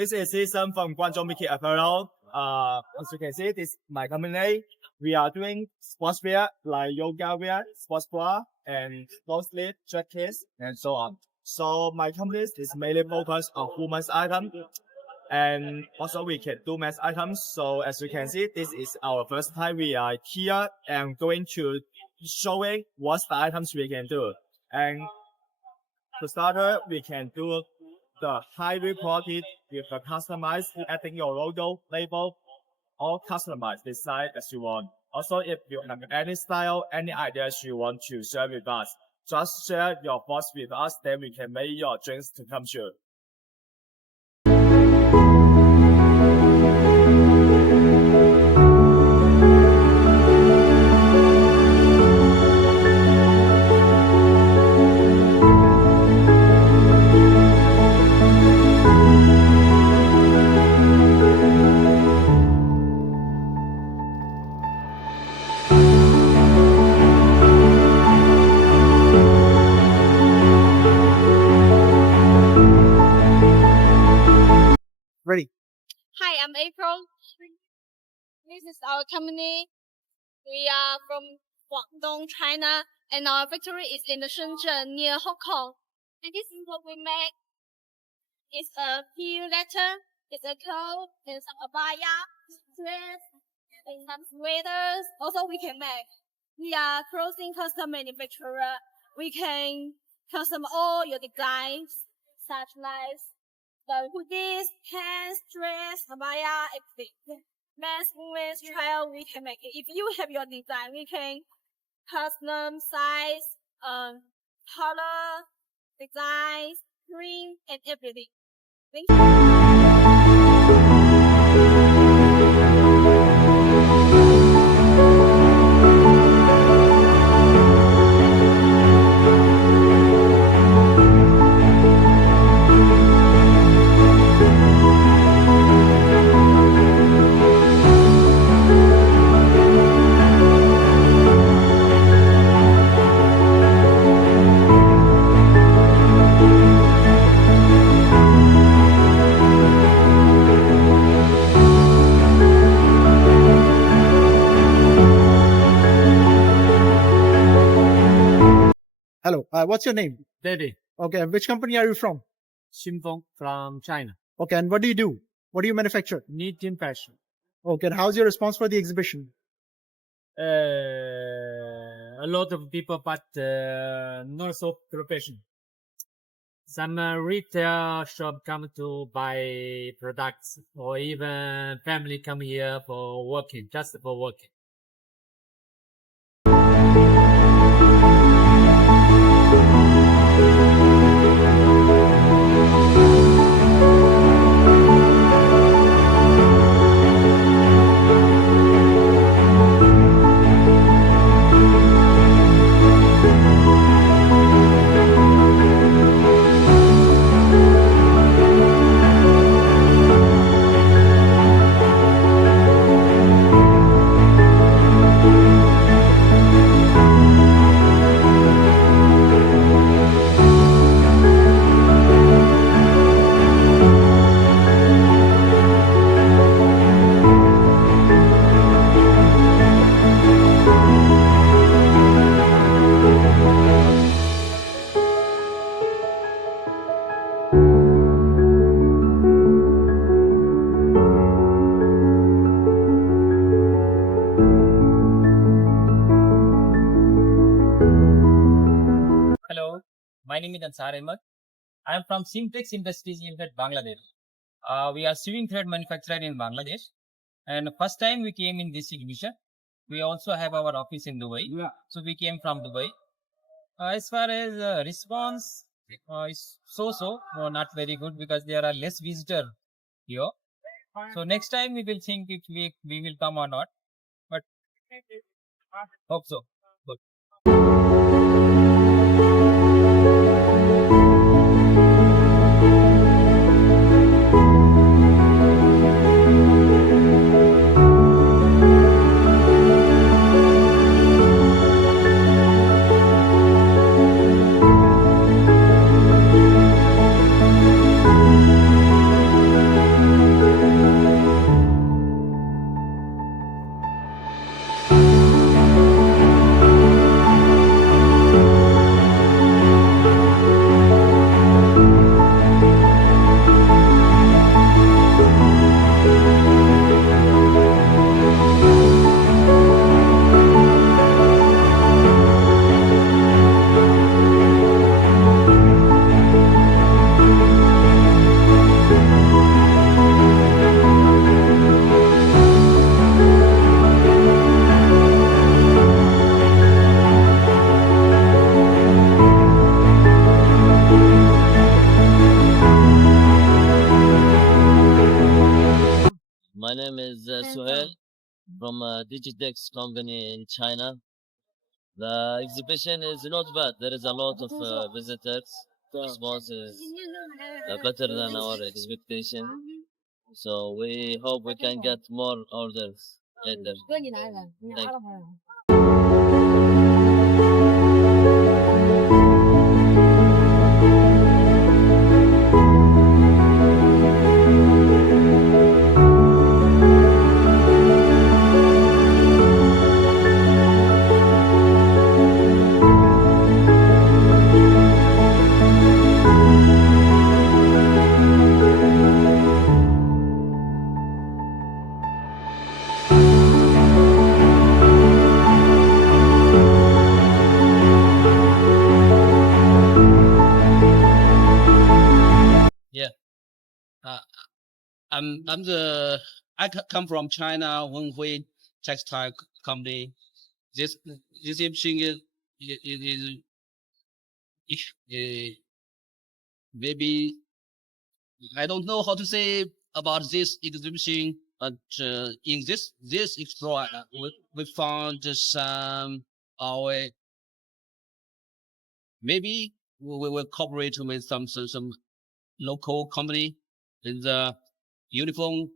This is Season from Guangzhou Mickey Apparel. As you can see, this is my company. We are doing sportswear like yoga wear, sports bra, and long sleeve jackets, and so on. So my company is mainly focused on women's items, and also we can do men's items. So as you can see, this is our first time we are here and going to showing what's the items we can do. And to start, we can do the highly quality with the customized, adding your logo, label, or customized design as you want. Also, if you have any style, any ideas you want to share with us, just share your thoughts with us, then we can make your dreams to come true. Ready. Hi, I'm April. This is our company. We are from Guangdong, China, and our factory is in the Shenzhen near Hong Kong. And this is what we make. It's a few letter, it's a coat, and some abaya, dress, and some sweaters. Also, we can make. We are clothing custom manufacturer. We can custom all your designs, such like the hoodies, pants, dress, abaya, everything. Men's, women's, trial, we can make it. If you have your design, we can custom size, color, designs, print, and everything. Thank you. Hello. What's your name? Daddy, Okay. And which company are you from? Xinfeng from China. Okay. And what do you do? What do you manufacture? Knitting fashion. Okay. And how's your response for the exhibition? A lot of people, but not so professional. Some retail shop come to buy products, or even family come here for working, just for working. Hello, my name is Ansar Ahmed. I am from Simtex Industries Limited, Bangladesh. We are sewing thread manufacturer in Bangladesh, and first time we came in this exhibition. We also have our office in Dubai, so we came from Dubai. As far as response is so not very good because there are less visitor here. So next time we will think if we will come or not, but hope so. Good. Suhail from a Digitex company in China. The exhibition is not bad. There is a lot of visitors. The response is better than our expectation. So we hope we can get more orders later. Thank you. I come from China, Wenhui Textile Company. This exhibition is maybe I don't know how to say about this exhibition, but in this expo we found some our maybe we will cooperate with some local company in the uniform